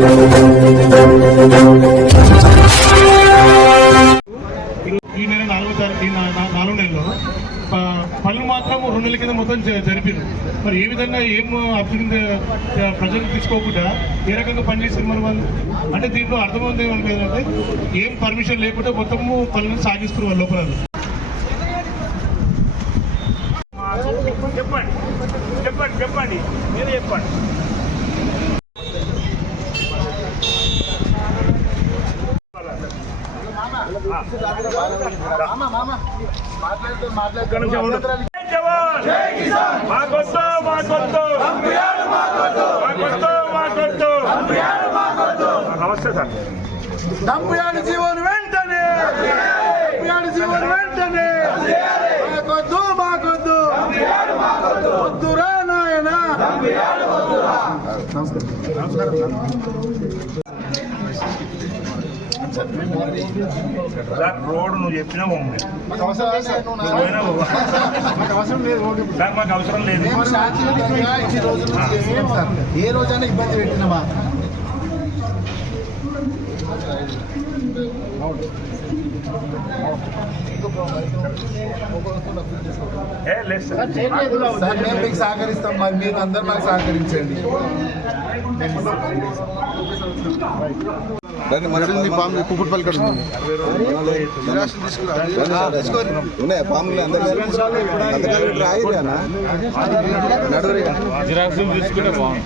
ఈ నెల 4వ తారీఖు 4 నెలలో పనులు మాత్రం 2 నెలల కింద మొత్తం జరిపారు. మరి ఏ విధంగా ఏం ఆప్షన్ ప్రజలు తీసుకోకుండా ఏ రకంగా పనిచేస్తారు మరి వాళ్ళు? అంటే దీంట్లో అర్థమైంది ఏమంటే ఏం పర్మిషన్ లేకుండా మొత్తము పనులు సాగిస్తారు వాళ్ళ లోపల. చెప్పండి మీరే చెప్పండి. నమస్తే సార్. డంపుయార్డ్ జీవోను వెంటనే మాకొద్దు వద్దురా నాయన. నమస్కారం. రోడ్డు నువ్వు చెప్పినా మాకు అవసరం లేదు. ఏ రోజైనా ఇబ్బంది పెట్టినామా? మేము మీకు సహకరిస్తాం, మరి మీరు అందరు మాకు సహకరించండి. కుప్పటిపల్లి కడ తీసుకుంటే బాగుంది.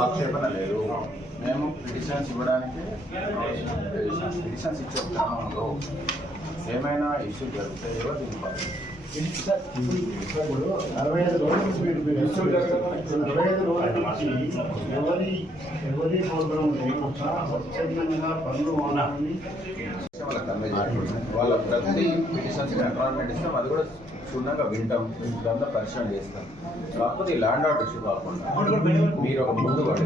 ఆక్షేపణ లేదు. మేము పిటిషన్స్ ఇవ్వడానికి పిటిషన్స్ ఇచ్చే క్రమంలో ఏమైనా ఇష్యూ జరుగుతాయో దీనికి 65 రోజుల నుంచి ఎవరి ప్రోగ్రామ్ లేకుండా స్వచ్ఛందంగా పనులు వాళ్ళ ప్రతి పిటిషన్స్ అపాయింట్మెంట్ ఇస్తాం. అది కూడా క్షుణ్ణంగా వింటాం, ఇదంతా పరిశ్రమ చేస్తాం. కాకపోతే ఈ ల్యాండ్ ఆర్డర్ ఇష్యూ కాకుండా మీరు ఒక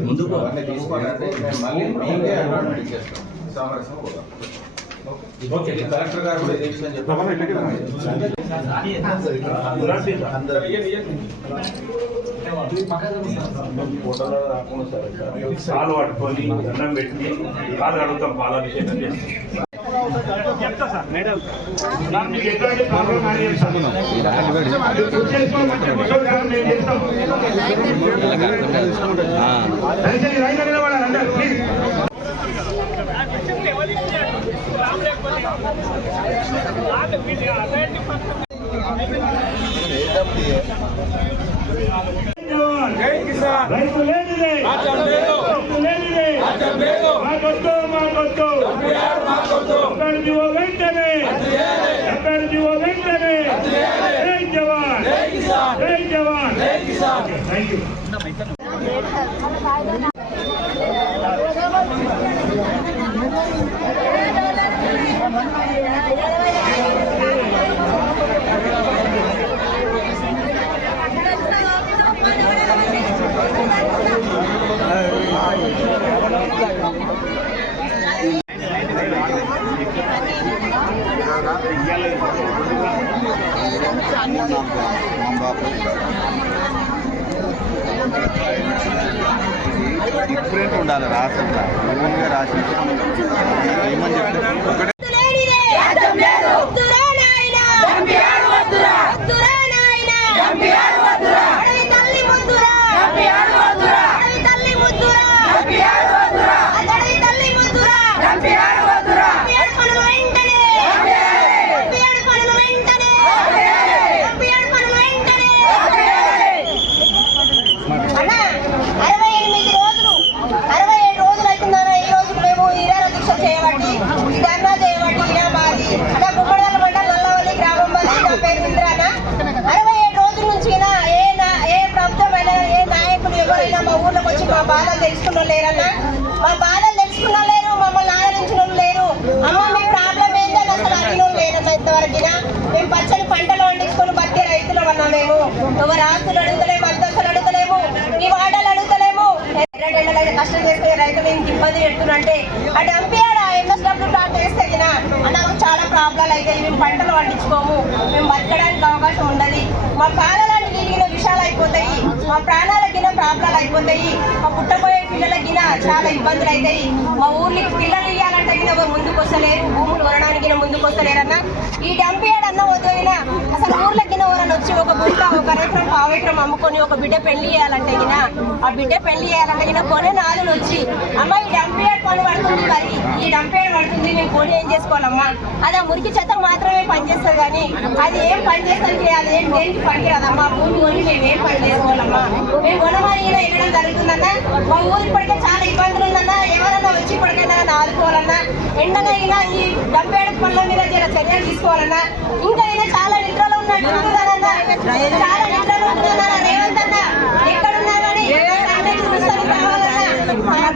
ముందుకు అవన్నీ తీసుకోవాలంటే మేము మళ్ళీ మీకే అపాయింట్మెంట్ ఇచ్చేస్తాం. సామరస్యం కూడా కలెక్టర్ గారు కూడా ఇదే విషయం చెప్పారు. ఫోటోలో రాకుండా సార్ కాలు పట్టుకొని దండం పెట్టి కాలు అడుగుతాం, పాలాభిషేకం చేస్తాం. చెప్తా సార్ మేడం, మీకు ఎట్లాంటి ప్రాబ్లం రైతు లేనిదే వెంటనే జై జవాన్ థ్యాంక్ యూ. డిఫరెంట్ ఉండాలి రాష్ట్రంలో రాసి ఏమని చెప్తే చేయబట్టి తెలుసుకున్న లేరన్నా, మా బాధలు తెలుసుకున్న లేరు, మమ్మల్ని ఆదరించిన లేరు. అమ్మ మీ ప్రాబ్లం ఏంటని అసలు అడిగిన లేరన్నా ఇంతవరకు. మేము పచ్చని పంటలు పండించుకొని బతికే రైతులం అన్నా. మేము ఎవరు ఆస్తులు అడుగుతలేము, అంతస్తులు అడుగుతలేము, ఈ వాడలు అడుగుతలేము. ఎర్రడెండలో కష్టం చేసుకునే రైతులు ఇంత ఇబ్బంది పెడుతున్నంటే అటు ఎంపీఆర్ ఎంఎస్డబ్ల్యూ ప్లాంట్ వేస్తే అన్న చాలా ప్రాబ్లాలు అవుతాయి. మేము పంటలు పండించుకోము, మేము బతకడానికి అవకాశం ఉండదు. మా ప్రాణాలకి గిన విషయాలు అయిపోతాయి, మా ప్రాణాలకి ప్రాబ్లాలు అయిపోతాయి, మా పుట్టబోయే పిల్లలకి చాలా ఇబ్బందులు అవుతాయి. మా ఊర్లకి పిల్లలు ఇవ్వాలంటే ఎవరు ముందుకు వస్తలేరు, భూములు కొనడానికి ముందుకు వస్తలేరన్నా. ఈ డంపియాడ్ అన్న వద్దుయినా అసలు ఊర్లకి ఎవరన్నా వచ్చి ఒక గుంట ఒక ఎకరం పావెకరం అమ్ముకొని ఒక బిడ్డ పెళ్లి చేయాలంటే ఆ బిడ్డ పెళ్లి చేయాలంటే కొనే నాలుగు వచ్చి అమ్మ ఈ డంపియాడ్ పని పడుతుంది, మరి ఈ డంపియాడ్ పడుతుంది, మేము కొని ఏం చేసుకోవాలమ్మా? అది ఆ మురికి చెత్త మాత్రమే పనిచేస్తుంది, కానీ అది ఏం పని చేస్తుంది, అది ఏం దేనికి పనికిరాదమ్మా. భూమి కొని మేము ఏం పని చేసుకోవాలమ్మా? మేము కొనమని వెళ్ళడం జరుగుతుందన్నా. మా ఊరు ఇప్పటికే చాలా ఇబ్బందులు ఉందన్నా. ఎవరన్నా వచ్చి ఇప్పటికైనా ఆదుకోవాలన్నా, ఎండనైనా ఈ డంపియాడ్ పనుల మీద చర్యలు తీసుకోవాలన్నా. ఇంకా అయినా చాలా నిద్రలో ఉన్నట్టు ఉంటుందన్నా, చాలా నిద్రలో ఉంటుందన్నా. రేవంత్ అన్న ఎక్కడున్నా కానీ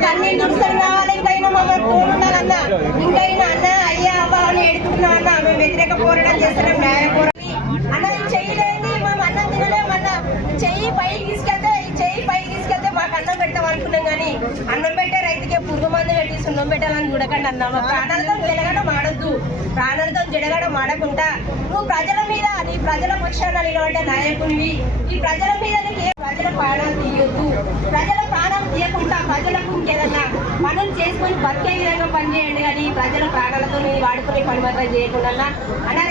అన్ని దురుసలు కావాలి. ఇంకైనా మమ్మల్ని తోడుండాలన్నా. ఇంకైనా అన్న అయ్యా అవ్వాలని ఎడుతున్నా అన్న. మేము వ్యతిరేక పోరాటం చేస్తున్నాం, న్యాయ పోరాటం అన్న. ఈ చెయ్యలేని మేము అన్నం తినలేమన్నా. చెయ్యి పైకి తీసుకెళ్తే ఈ చెయ్యి పైకి తీసుకెళ్తే మాకు అన్నం పెట్టాం అనుకున్నాం, కానీ అన్నం పెట్టే రైతుకే పురుగు మందు పెట్టి సున్నం పెట్టాలని చూడకండి అన్న. మా ప్రాణాలతో జడగడం ఆడొద్దు, ప్రాణాలతో జడగడం ఆడకుండా నువ్వు ప్రజల మీద నీ ప్రజల పక్షాన నిలబడ్డ నాయకునివి. ఈ ప్రజల మీద నీకు ప్రజల ప్రాణాలు తీయొద్దు, ప్రజల ప్రాణాలు తీయకుండా ప్రజలకు ఇంకేదన్నా పనులు చేసుకొని బతికే విధంగా పనిచేయండి, కానీ ప్రజల ప్రాణాలతో నేను వాడుకునే పని మాత్రం చేయకుండా అన్న.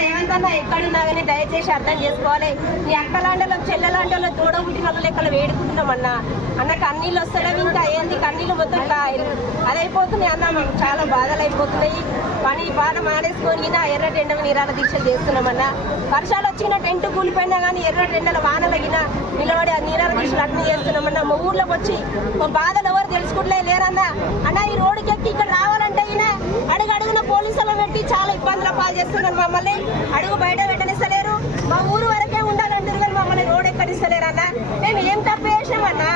రేవంత్ అన్న ఎక్కడున్నా కానీ దయచేసి అర్థం చేసుకోవాలి. నీ అక్కలాంటలో చెల్లెలాంటలో తోడబుట్టిన లెక్కలు వేడుకుంటున్నామన్నా. అన్న కన్నీళ్ళు వస్తలేవు, ఇంకా ఏంది కన్నీళ్ళు మొత్తం అదైపోతున్నాయి అన్న. మాకు చాలా బాధలు అయిపోతున్నాయి. పని బాధ మానేసుకొని ఎర్ర టెండలు నిరాల దీక్షలు చేస్తున్నామన్నా. వర్షాలు వచ్చిన టెంట్ కూలిపోయినా కానీ ఎర్ర టెండల వానలగిన నిలబడి ఆ నిరాల దీక్షలు అట్లా చేస్తున్నామన్నా. మా ఊర్లోకి వచ్చి మా బాధలు ఎవరు తెలుసుకుంటలే లేరన్నా. అన్న ఈ రోడ్డుకి ఎక్కి ఇక్కడ రావాలంటే అడుగున పోలీసులు పెట్టి చాలా ఇబ్బందులు పాలు చేస్తున్నారు. మమ్మల్ని అడుగు బయట పెట్టనిస్తలేరు, మా ఊరు వరకే ఉండాలంటారు, కానీ మమ్మల్ని రోడ్ ఎక్కడిస్తలేరన్నా. మేము ఏం తప్పు చేసినామన్నా?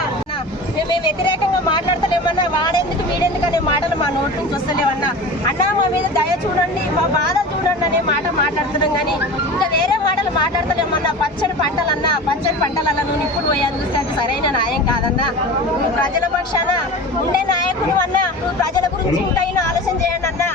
మేము వ్యతిరేకంగా మాట్లాడతలేమన్నా. వాడెందుకు వీడెందుకు అనే మాటలు మా నోటి నుంచి వస్తలేవన్నా. అన్నా మా మీద దయ చూడండి, మా బాధ చూడండి అనే మాట మాట్లాడుతున్నాం, కానీ ఇంకా వేరే మాటలు మాట్లాడతలేమన్నా. పచ్చని పంటలన్నా, పచ్చని పంటలన్నా నువ్వు ఇప్పుడు పోయాను చూస్తే అది సరైన న్యాయం కాదన్నా. నువ్వు ప్రజల పక్షాన ఉండే నాయకుడు అన్నా. నువ్వు ప్రజల గురించి ఇంకైనా ఆలోచన చేయండి అన్నా.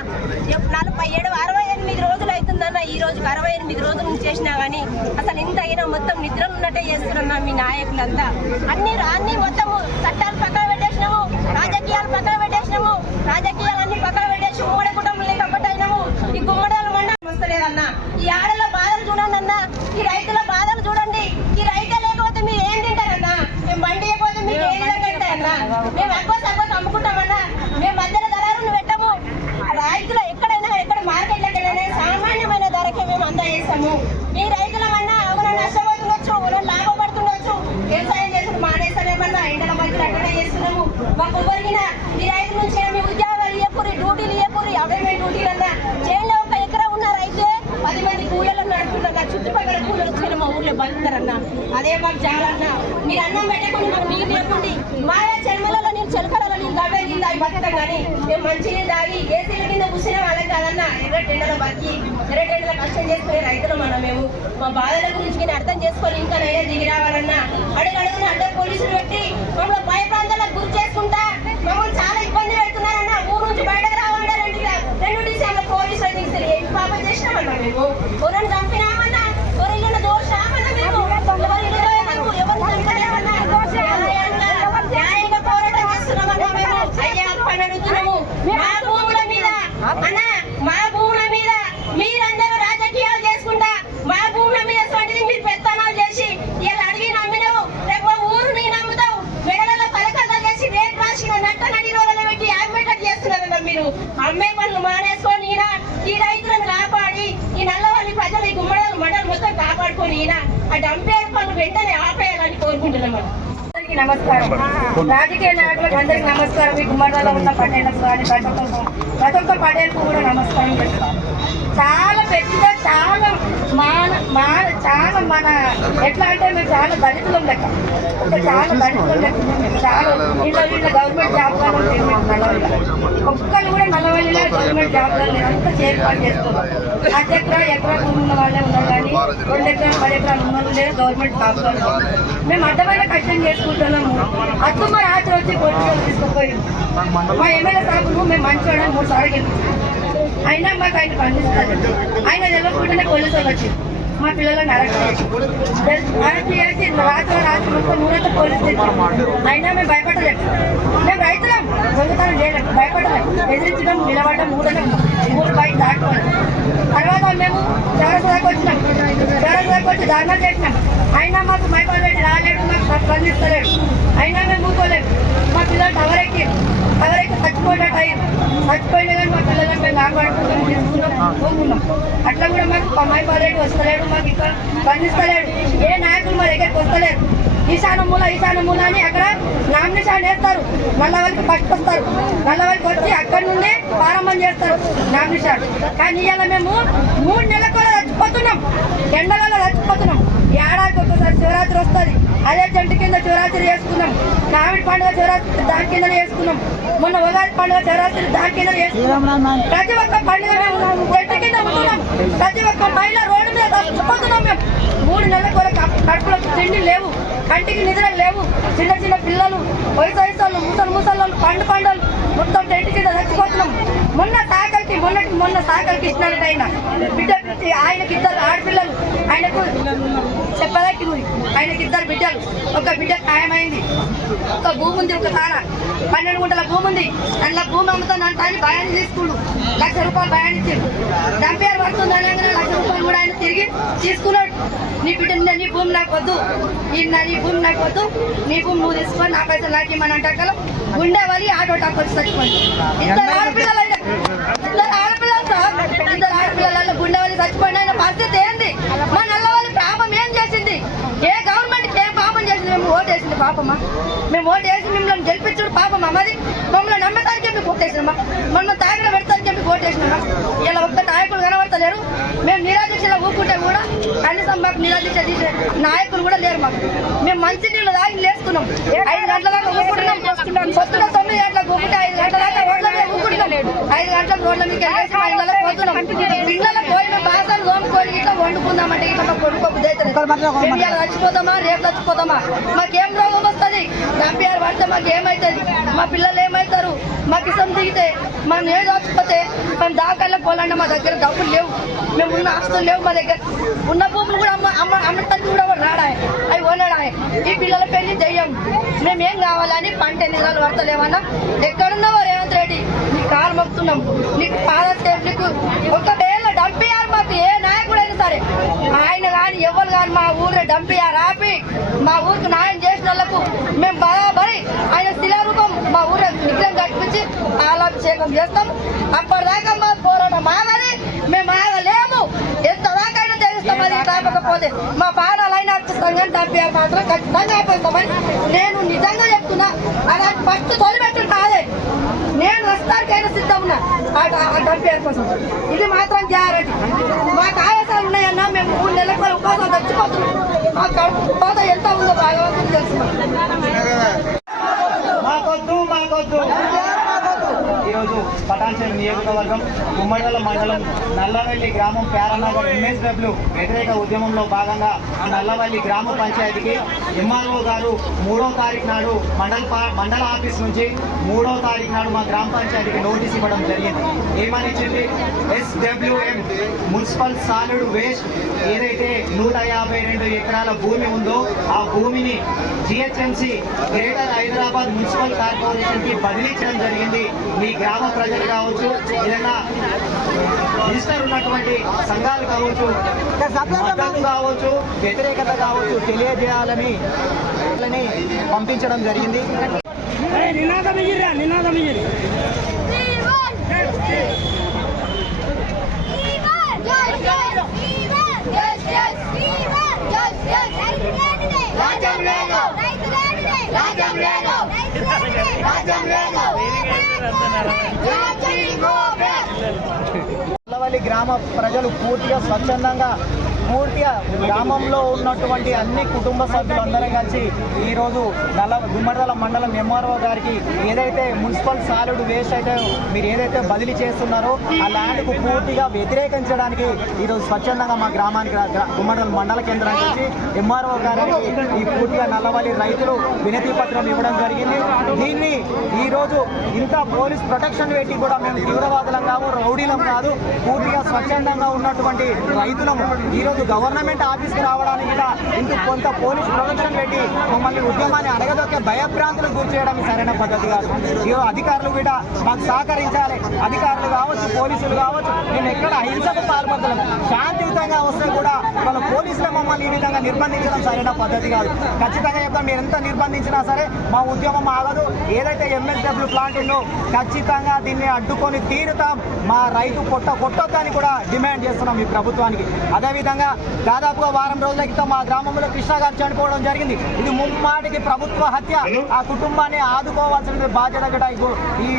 68 రోజులు అవుతుందన్నా. ఈ రోజుకి 68 రోజుల నుంచి చేసినా కానీ అసలు ఇంత అయినా మొత్తం నిద్రలు ఉన్నట్టే చేస్తున్నా మీ నాయకులంతా. అన్ని మొత్తము చట్టాలు పక్కన పెట్టేసినాము, రాజకీయాలు పక్కన పెట్టేసినాము, రాజకీయాలన్నీ పక్కన పెట్టేసి ఉమ్మడి కుటుంబం లేకపోతే అయినాము. ఈ గుమ్మడాలు మండలం వస్తలేదన్నా. ఈ ఆడల బాధలు చూడండి అన్నా, ఈ రైతుల బాధలు చూడండి. ఈ రైతే లేకపోతే మీరు ఏం తింటారన్నా? మేము బండి లేకపోతే మీకు ఏ విధంగా తింటారన్నా? మేము ఎక్కువ అమ్ముకుంటామన్నా. మేము మధ్యలో దళారులు పెట్టాము. రైతులు ఎక్కడైనా ఎక్కడ మార్కెట్లోకి వెళ్ళినా సామాన్యమైన ధరకే మేము అందజేస్తాము. మీ రైతులమన్నా ఎవరైనా నష్టపోతుండొచ్చు, ఎవరైనా లాభపడుతుండొచ్చు. వ్యవసాయం చేసుకుని మానేస్తానేమన్నా ఎండల మధ్యలో అట్లనే చేస్తున్నాము. మాకు ఎవరికినా ఈ రైతు నుంచి మీ ఉద్యోగాలు ఇవ్వకూరి, డ్యూటీలు ఇవ్వకూరి, అవే డ్యూటీలు అన్నా. చేనులో ఒక ఎకరం ఉన్న రైతే 10 మంది కూలీలను నడుపుతున్నా. చుట్టుపక్కల కూలీలు వచ్చి మా ఊర్లో బతుకుతారన్నా. అదే మాకు చాలన్నా. మీరు అన్నం పెట్టకుండా మాకు నీళ్ళు ఇవ్వకండి. మాయా చెల్మలలో నీళ్ళు చెలకలలో నీళ్ళు గవ్వే నీళ్ళు తాగి బతుకుతాం, కానీ మేము మంచి నీళ్ళు తాగి ఏసీల కింద కూర్చునే వాళ్ళకి కాదన్నా. ఎర్ర టెండలో బతికి ఎర్ర టెండలో కష్టం చేసుకునే రైతులు మనం. మేము మా బాధల గురించి అర్థం చేసుకొని ఇంకా నైనా దిగి రావాలన్నా. అడుగున అడ్డ పోలీసులు పెట్టి మమ్మల్ని భయ ప్రాంతాలకు గురి చేసుకుంటా మమ్మల్ని చాలా ఇబ్బంది పెడుతున్నారన్నా. ఊరు నుంచి బయటకు రావాలంటే 2 డిసెంబర్ పోలీసులు తీసుకెళ్ళి ఏం పాపం చేసినామన్నా. మేము ఎవరిని చంపినామన్నా, ఎవరిల్లు దోషామన్నా. మేము ఎవరు చంపలేమన్నా. న్యాయంగా పోరాటం చేస్తున్నామన్నా. మేము అయ్యా పని అడుగుతున్నాము. మా భూముల మీద అన్నా, మా భూముల మీద మీరందరూ రాజకీయాలు చేసుకుంటా మా భూముల మీద మీరు పెత్తనాలు చేసి ఇలా అడిగి నమ్మినవు. రేపు ఊరు నీ నమ్ముతావు. మెడలలో పలకలు చేసి రేట్ రాసిన నట్ట నడి రోజులు పెట్టి అమ్మేటట్టు చేస్తున్నారన్న. మీరు అమ్మే పనులు మానేసుకొని ఈ రైతులను కాపాడి ఈ నల్లవల్లి ప్రజలు ఈ గుమ్మడాలు మండలు మొత్తం కాపాడుకొని ఆ డంపేర్ పనులు వెంటనే ఆపేయాలని కోరుకుంటున్నాం. నమస్కారం. రాజకీయ నాయకులకు అందరికి నమస్కారం. ఈ గుమ్మడాలో ఉన్న పటేళ్లకు కానీ ప్రతి ఒక్క పటేళ్లకు కూడా నమస్కారం చెప్తాను. చాలా పెద్ద చాలా చాలా మన ఎట్లా అంటే మేము చాలా దళితులం లెక్క చాలా దళితులం లెక్క చాలా వీళ్ళ గవర్నమెంట్ జాబ్లలో నల్లవల్లి ఒక్కళ్ళు కూడా నల్లవల్లిలో గవర్నమెంట్ జాబ్లలో అంతా చేర్పాటు చేస్తున్నారు. 10 ఎకరా భూమి ఉన్న వాళ్ళే ఉన్నారు కానీ 2 ఎకరాలు 10 ఎకరాలు ఉన్న వాళ్ళు లేదు గవర్నమెంట్ జాబ్లలో. మేము అడ్డమైన కష్టం చేసుకుంటున్నాము. అద్దుమ రాత్రి వచ్చి పొలిటికల్ తీసుకుపోయి మా ఎమ్మెల్యే సాగులు మేము మంచివాడని 3 సార్లు గెలిపించాం. అయినా మాకు ఆయన పండిస్తారు. ఆయన తెలియకుండానే పోలీసు వాళ్ళు వచ్చి మా పిల్లలను అరెస్ట్ చేసి రాత్రి మొత్తం ఊరంతా పోలీసు తెచ్చాం. అయినా మేము భయపడలేము. మేము రైతులం దొంగతనం చేయలేము, భయపడలేము. ఎదిరించడం నిలబడడం 3 బయట దాటుకోవాలి. తర్వాత మేము చౌరస్తాకు వచ్చినాం. చౌరస్తాకు వచ్చి ధర్నా చేసినాం. అయినా మాకు మైపాలరెడ్డి రాలేడు, మాకు స్పందిస్తలేడు. అయినా మేము ఊరుకోలేము. మా పిల్లలు టవరెక్కి చచ్చిపోయినట్టు అయ్యారు. చచ్చిపోయినా కానీ మా పిల్లలను మేము కాపాడుకుంటాం, తీసుకున్నాం, పోకున్నాం. అట్లా కూడా మాకు మైపాలరెడ్డి వస్తలేడు, మాకు ఇక్కడ స్పందిస్తలేడు. ఏ నాయకులు మా దగ్గరికి వస్తలేరు. ఈశానమూల అని అక్కడ నామినేషన్ వేస్తారు. నల్లవల్లికి ఫస్ట్ వస్తారు. నల్లవల్లికి వచ్చి అక్కడి నుండి ప్రారంభం చేస్తారు నామినేషన్. కానీ ఇవాళ మేము 3 నెలల కూడా చచ్చిపోతున్నాం, ఎండలలో చచ్చిపోతున్నాం. ఏడాదికి ఒకసారి శివరాత్రి వస్తుంది, అదే చెట్టు కింద శివరాత్రి చేసుకున్నాం. కావిడి పండుగ శివరాత్రి దాని కిందనే చేసుకున్నాం. మొన్న ఉగాది పండుగ శివరాత్రి దాని కింద చేసుకున్నాం. ప్రతి ఒక్క పండుగ మేము చెట్టు కింద ఉంటున్నాం. ప్రతి ఒక్క మహిళ రోడ్డు మీద చచ్చిపోతున్నాం. మేము 3 నెలల కూడా కడుపులో తిండి లేవు, కంటికి నిద్రలు లేవు. చిన్న పిల్లలు, వయసు ముసళ్ళు, పండుగలు మొత్తం టెంట్ కింద చచ్చిపోతున్నాం. మొన్న సాకలికి ఇచ్చినట్టు బిడ్డ ఆయనకి 2 ఆడపిల్లలు, ఆయనకు చెప్పడానికి ఆయనకి 2 బిడ్డలు. ఒక బిడ్డ ఖాయమైంది. ఒక భూమి ఉంది, ఒక తాన 12 గుంటల భూమి ఉంది. అందులో భూమి అమ్ముతాను ఆయన భయాన్ని తీసుకుండు. 1 లక్ష రూపాయలు భయాన్ని ఇచ్చిండు. డంపేరు పడుతుంది అనగానే 1 లక్ష రూపాయలు కూడా ఆయన తిరిగి తీసుకున్నాడు. నీ బిడ్డ నీ భూమి నాకు వద్దు, నీ భూమి నాకు వద్దు, నీ భూమి నువ్వు తీసుకొని నా పైసలు నాకు ఇమ్మని అంటాకలు గుండె వలి ఆటో టాక్ వచ్చి చచ్చిపోయింది. 2 ఆడపిల్లలు గుండె వలి చచ్చిపోయిన ఆయన పరిస్థితి ఏంది? మా నల్లవల్లి పాపం ఏం చేసింది? ఏ గవర్నమెంట్కి ఏం పాపం చేసింది? మేము ఓటు వేసింది పాపమా? మేము ఓటు వేసి మిమ్మల్ని గెలిపించుడు పాపమా? మరి మమ్మల్ని నమ్మటానికి చెప్పి ఓటేసినామా? మమ్మల్ని తాగిన పెడతానికి చెప్పి ఓటేసినామా? ఇలా ఒక్క నాయకులు కనబడతలేరు. మేము నిరాదీక్షలో ఊపుకుంటే కూడా కనీసం మాకు నిరాదీక్ష తీసే నాయకులు కూడా లేరు. మాకు మేము మంచి నీళ్ళు తాగి లేస్తున్నాం. 5 గంటల దాకా ఊపుకుంటున్నాం. పొద్దున 9 గంటలకు ఊపుకుంటే 5 గంటల దాకా రోడ్ల మీద ఊపుకుంటున్నాం. 5 గంటలకు రోడ్ల మీద వెళ్ళేసి 5 గంటలకు పోతున్నాం. పిల్లలకు పోయి మేము బాసాలు తోముకొని ఇట్లా వండుకుందామంటే ఇట్లా మాకు కొడుకోబుద్ది అవుతుంది. మేము ఇలా చచ్చిపోతామా, రేపు చచ్చిపోతామా? మాకేం రోగం వస్తుంది? డంపిఆర్ పడితే మాకు ఏమవుతుంది? మా పిల్లలు ఏమవుతారు? మాకు ఇష్టం దిగితే మనం ఏం చచ్చిపోతే మేము దాకాళ్ళకి పోవాలంటే మా దగ్గర డబ్బులు లేవు. మేము ఉన్న ఆస్తులు లేవు. మా దగ్గర ఉన్న భూములు కూడా అమ్మటానికి కూడా రాడా, అవి కొనడా. ఈ పిల్లల పెళ్లి చెయ్యం. మేమేం కావాలని పంట నిజాలు పడతలేమన్నా. ఎక్కడున్నావో రేవంత్ రెడ్డి, నీ కాలు మొక్కుతున్నాం, నీకు నీకు ఒకవేళ డంపిఆర్ మాకు ఏ నాయకుడైనా సరే ఆయన కానీ ఎవరు కానీ మా ఊరు డంపిఆర్ ఆపి మా ఊరికి న్యాయం చేసిన వాళ్ళకు మేము బరాబరి ఆయన శిలారూపం మా ఊరు విగ్రహం కట్టించి పాలాభిషేకం చేస్తాం. అప్పటిదాకా మా పోరాటం ఆగని, మేము ఆగలేము. ఎంత దాకా అయినా తెలుస్తాం. అది కాకపోతే మా పాదాలైనా అర్పిస్తాం కానీ డంపిఆర్ మాత్రం ఖచ్చితంగా అయిపోతామని నేను నిజంగా చెప్తున్నా. అది ఫస్ట్ తొలిపెట్టు కాదే, నేను వస్తానికైనా సిద్ధం ఉన్నా ఆ డంపిఆర్ కోసం. ఇది మాత్రం గ్యారెంటీ. మాకు ఆయాసాలు ఉన్నాయన్నా. మేము 3 నెలల వరకు ఉపవాసం చచ్చిపోతున్నాం. మా కడుపు బాధ ఎంత ఉందో భగవంతుడు తెలుసు. ఈరోజు పటాన్చెరు నియోజకవర్గం గుమ్మడిల మండలం నల్లవల్లి గ్రామం ప్యారానగర్ MSW వ్యతిరేక ఉద్యమంలో భాగంగా నల్లవల్లి గ్రామ పంచాయతీకి ఎంఆర్ఓ గారు 3వ తారీఖు నాడు మండల ఆఫీస్ నుంచి 3వ తారీఖు నాడు మా గ్రామ పంచాయతీకి నోటీస్ ఇవ్వడం జరిగింది. ఏమని ఇచ్చింది? SWM మున్సిపల్ సాలిడ్ వేస్ట్ ఏదైతే 152 ఎకరాల భూమి ఉందో ఆ భూమిని GHMC greater Hyderabad municipal corporation కి బదిలీ చేయడం జరిగింది. మీ గ్రామ ప్రజలు కావచ్చు, ఏదైనా రిజిస్టర్ ఉన్నటువంటి సంఘాలు కావచ్చు, మద్దతు కావచ్చు, వ్యతిరేకత కావచ్చు తెలియజేయాలని పంపించడం జరిగింది. నల్లవల్లి గ్రామ ప్రజలు పూర్తిగా స్వచ్ఛందంగా గ్రామంలో ఉన్నటువంటి అన్ని కుటుంబ సభ్యులందరం కలిసి ఈరోజు గుమ్మడిదల మండలం ఎంఆర్ఓ గారికి ఏదైతే మున్సిపల్ సాలిడ్ వేస్ట్ అయితే మీరు ఏదైతే బదిలీ చేస్తున్నారో ఆ ల్యాండ్కు పూర్తిగా వ్యతిరేకించడానికి ఈరోజు స్వచ్ఛందంగా మా గ్రామానికి గుమ్మడిదల మండల కేంద్రానికి వచ్చి ఎంఆర్ఓ గారికి ఈ పూర్తిగా నల్లవల్లి రైతులు వినతి పత్రం ఇవ్వడం జరిగింది. దీన్ని ఈరోజు ఇంత పోలీస్ ప్రొటెక్షన్ పెట్టి కూడా మేము తీవ్రవాదులం కాదు, రౌడీలం కాదు, పూర్తిగా స్వచ్ఛందంగా ఉన్నటువంటి రైతులము ఈరోజు గవర్నమెంట్ ఆఫీస్కి రావడానికి కూడా ఇంత కొంత పోలీస్ ప్రొటెక్షన్ పెట్టి మమ్మల్ని ఉద్యమాన్ని అడగదొక్కే భయభ్రాంతులకు గురి చేయడం సరైన పద్ధతి కాదు. ఈ అధికారులు కూడా మాకు సహకరించాలి. అధికారులు కావచ్చు, పోలీసులు కావచ్చు, మేము ఎక్కడ అహింసకు పాల్పడలేము. శాంతియుతంగా వస్తే కూడా వాళ్ళ పోలీసులే మమ్మల్ని ఈ విధంగా నిర్బంధించడం సరైన పద్ధతి కాదు. ఖచ్చితంగా చెప్తాం, మీరు ఎంత నిర్బంధించినా సరే మా ఉద్యమం ఆగదు. ఏదైతే MSW ప్లాంట్ ఉందో ఖచ్చితంగా దీన్ని అడ్డుకొని తీరుతాం. మా రైతు కొట్టొద్దని కూడా డిమాండ్ చేస్తున్నాం ఈ ప్రభుత్వానికి. అదేవిధంగా దాదాపుగా వారం రోజుల క్రితం మా గ్రామంలో కృష్ణ గారు చనిపోవడం జరిగింది. ఇది ముమ్మాటికి ప్రభుత్వ హత్య. ఆ కుటుంబాన్ని ఆదుకోవాల్సిన బాధ్యత కూడా ఈ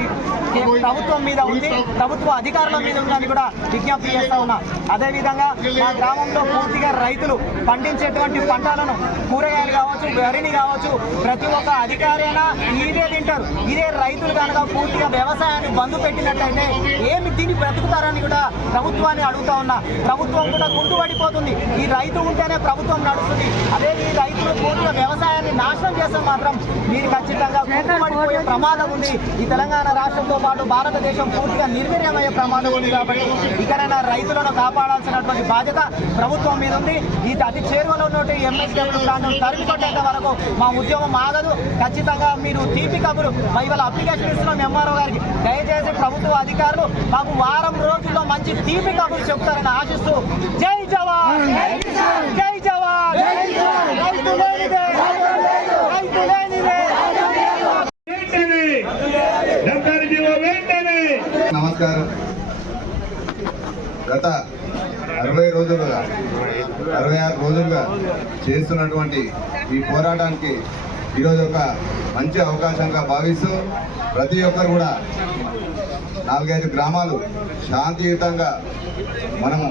ప్రభుత్వం మీద ఉంది, ప్రభుత్వ అధికారుల మీద ఉందని కూడా విజ్ఞప్తి చేస్తా ఉన్నా. అదేవిధంగా మా గ్రామంలో పూర్తిగా రైతులు పండించేటువంటి పంటలను, కూరగాయలు కావచ్చు, వరిని కావచ్చు, ప్రతి ఒక్క అధికారైనా ఇదే తింటారు. ఇదే రైతులు కనుక పూర్తిగా వ్యవసాయాన్ని బంధు పెట్టినట్లయితే ఏమి తిని బ్రతుకుతారని కూడా ప్రభుత్వాన్ని అడుగుతా ఉన్నా. ప్రభుత్వం కూడా కుంటుపడిపోతుంది. ఈ రైతు ఉంటేనే ప్రభుత్వం నడుస్తుంది. అదే ఈ రైతులు పూర్తిగా వ్యవసాయాన్ని నాశనం చేస్తే మాత్రం మీరు ఖచ్చితంగా కుంటుపడిపోయే ప్రమాదం ఉంది. ఈ తెలంగాణ రాష్ట్రంతో పాటు భారతదేశం పూర్తిగా నిర్వీర్యమయ్యే ప్రమాదం ఉంది. కాబట్టి ఇకనైనా రైతులను కాపాడాల్సినటువంటి బాధ్యత ప్రభుత్వం మీద ఉంది. ఈ అతి చేరువలో ఉన్నటువంటి MSW ప్లాంట్ తరిమికొట్టేంత వరకు మా ఉద్యమం ఆగదు. ఖచ్చితంగా మీరు తీపి కబురు ఇవాళ అప్లికేషన్ ఇస్తున్నాం MRO గారికి. దయచేసి ప్రభుత్వ అధికారులు మాకు వారం రోజుల్లో మంచి తీపి కబురు చెప్తారని ఆశిస్తూ జై జవాన్, జై జవాన్, రైతు లేనిదే, రైతు లేనిదే. నమస్కారం. గత 66 రోజులుగా చేస్తున్నటువంటి ఈ పోరాటానికి ఈరోజు ఒక మంచి అవకాశంగా భావిస్తూ ప్రతి ఒక్కరు కూడా 4-5 గ్రామాలు శాంతియుతంగా మనము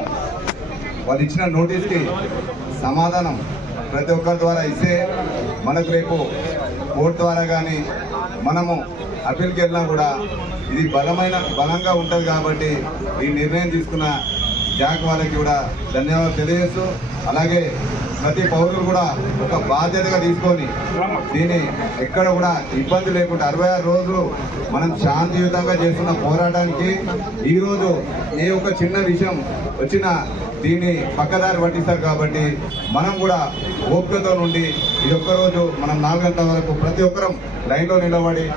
వాళ్ళు ఇచ్చిన నోటీస్కి సమాధానం ప్రతి ఒక్కరి ద్వారా ఇస్తే మనకు రేపు కోర్టు ద్వారా కానీ మనము అప్పీల్కి వెళ్ళినా కూడా ఇది బలంగా ఉంటుంది. కాబట్టి ఈ నిర్ణయం తీసుకున్న జాక్ వాళ్ళకి కూడా ధన్యవాదాలు తెలియజేస్తూ, అలాగే ప్రతి పౌరులు కూడా ఒక బాధ్యతగా తీసుకొని దీన్ని ఎక్కడ కూడా ఇబ్బంది లేకుండా 66 రోజులు మనం శాంతియుతంగా చేస్తున్న పోరాటానికి ఈరోజు ఏ ఒక చిన్న విషయం వచ్చినా దీన్ని పక్కదారి పట్టిస్తారు. కాబట్టి మనం కూడా ఓపికతో నుండి ఇది ఒక్కరోజు మనం 4 గంటల వరకు ప్రతి ఒక్కరం లైన్లో నిలబడి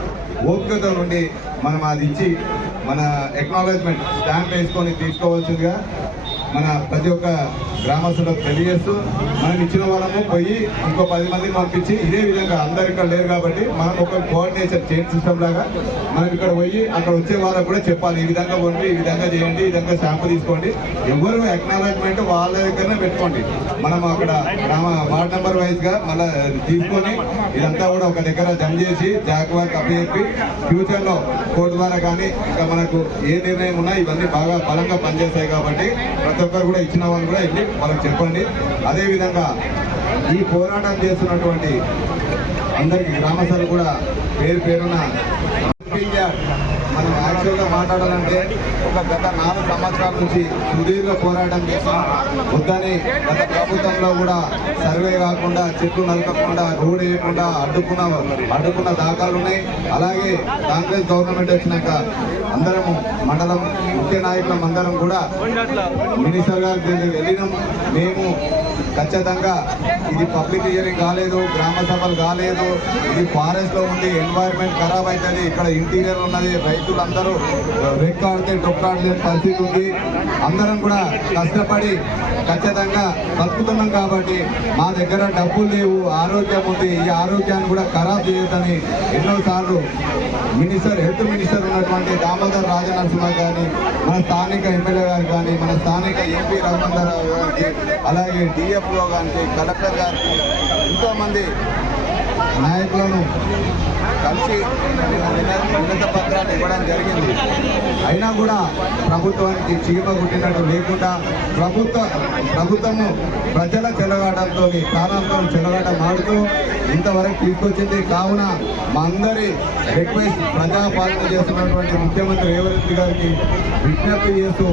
ఓపికతో నుండి మనం అది ఇచ్చి మన ఎక్నాలజ్మెంట్ స్టాంప్ వేసుకొని తీసుకోవాల్సిందిగా మన ప్రతి ఒక్క గ్రామస్తులకు తెలియజేస్తూ, మనం ఇచ్చిన వాళ్ళము పోయి ఇంకో 10 మందిని పంపించి ఇదే విధంగా అందరు ఇక్కడ లేరు కాబట్టి మనం ఒక కోఆర్డినేషన్ చైన్ సిస్టమ్ లాగా మనం ఇక్కడ పోయి అక్కడ వచ్చే వాళ్ళకు కూడా చెప్పాలి, ఈ విధంగా పోండి, ఈ విధంగా చేయండి, ఈ విధంగా స్టాంపు తీసుకోండి. ఎవరు ఎక్నాలజ్మెంట్ వాళ్ళ దగ్గరనే పెట్టుకోండి. మనం అక్కడ వార్డ్ నెంబర్ వైజ్గా మళ్ళీ తీసుకొని ఇదంతా కూడా ఒక దగ్గర జమ చేసి జాక్ వారికి అప్పచెప్పి ఫ్యూచర్లో కోర్టు ద్వారా కానీ ఇంకా మనకు ఏ నిర్ణయం ఉన్నా ఇవన్నీ బాగా బలంగా పనిచేస్తాయి. కాబట్టి ప్రతి ఒక్కరు కూడా ఇచ్చిన వాళ్ళు కూడా వెళ్ళి వాళ్ళకి చెప్పండి. అదేవిధంగా ఈ పోరాటం చేస్తున్నటువంటి అందరికీ గ్రామస్తులు కూడా పేరున మనం యాక్చువల్గా మాట్లాడాలంటే గత 4 సంవత్సరాల నుంచి సుదీర్ఘ పోరాటం చేస్తున్నాం. వద్దని గత ప్రభుత్వంలో కూడా సర్వే కాకుండా, చెట్లు నలకకుండా, రోడ్ వేయకుండా అడ్డుకున్న దాఖలు ఉన్నాయి. అలాగే కాంగ్రెస్ గవర్నమెంట్ వచ్చినాక అందరము మండలం ముఖ్య నాయకులం అందరం కూడా మినిస్టర్ గారి దగ్గరికి వెళ్ళినాం. మేము ఖచ్చితంగా ఇది పబ్లిక్ హియరింగ్ కాలేదు, గ్రామ సభలు కాలేదు, ఇది ఫారెస్ట్లో ఉంది, ఎన్వైర్న్మెంట్ ఖరాబ్ అవుతుంది, ఇక్కడ ఇంటీరియర్ ఉన్నది, రైతులందరూ రెక్కాడితే డొక్కాడలే పరిస్థితి ఉంది. అందరం కూడా కష్టపడి ఖచ్చితంగా బతుకుతున్నాం. కాబట్టి మా దగ్గర డబ్బులు లేవు, ఆరోగ్యం ఉంది, ఈ ఆరోగ్యాన్ని కూడా ఖరాబ్ చేయొద్దని ఎన్నోసార్లు హెల్త్ మినిస్టర్ ఉన్నటువంటి దామోదర్ రాజనరసింహ గారిని, మన స్థానిక ఎమ్మెల్యే గారు కానీ, మన స్థానిక ఎంపీ రఘునందరావు గారికి, అలాగే డిఎఫ్ఓ గారికి, కలెక్టర్ గారికి, ఎంతోమంది నాయకులను కలిసి వినత పత్రాన్ని ఇవ్వడం జరిగింది. అయినా కూడా ప్రభుత్వానికి చీమ కుట్టినట్టు లేకుండా ప్రభుత్వము ప్రజల చెలగాటంతో ప్రాణాలతో చెలగాటం ఆడుతూ ఇంతవరకు తీసుకొచ్చింది. కావున మా అందరి రిక్వెస్ట్ ప్రజాపాలన చేస్తున్నటువంటి ముఖ్యమంత్రి రేవంత్ రెడ్డి గారికి విజ్ఞప్తి చేస్తూ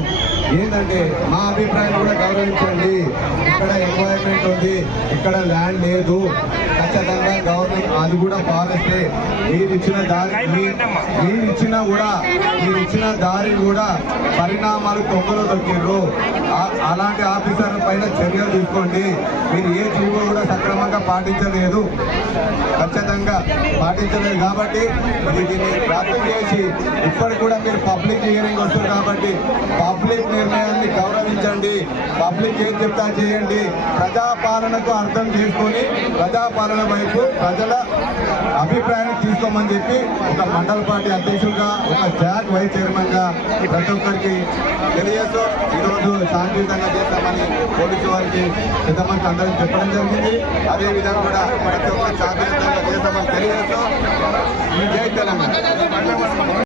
ఏంటంటే మా అభిప్రాయం కూడా గౌరవించండి. ఇక్కడ ఎన్వైరన్మెంట్ ఉంది, ఇక్కడ ల్యాండ్ లేదు, ఖచ్చితంగా గవర్నమెంట్ అది కూడా ఫారెస్టే. మీరు ఇచ్చిన దారి కూడా పరిణామాలు తొందరలో దొరికిర్రు. అలాంటి ఆఫీసర్ల పైన చర్యలు తీసుకోండి. మీరు ఏ జీవో కూడా సక్రమంగా పాటించలేదు, ఖచ్చితంగా పాటించలేదు. కాబట్టి దీన్ని రద్దు చేసి ఇప్పటికి కూడా మీరు పబ్లిక్ హియరింగ్ వస్తుంది కాబట్టి పబ్లిక్ నిర్ణయాన్ని గౌరవించండి. పబ్లిక్ ఏం చెప్తా చేయండి. ప్రజాపాలనకు అర్థం చేసుకొని ప్రజాపాలన వైపు ప్రజల అభిప్రాయాన్ని తీసుకోమని చెప్పి ఒక మండల పార్టీ అధ్యక్షుడిగా, ఒక జాక్ వైస్ చైర్మన్ గా ప్రతి ఒక్కరికి తెలియజేస్తూ ఈరోజు శాంతియుతంగా చేస్తామని పోలీసు వారికి పెద్దమంది అందరం చెప్పడం జరిగింది. అదేవిధంగా కూడా ప్రతి ఒక్కరు శాంతియుతంగా చేస్తామని తెలియజేస్తూ జై తెలంగాణ.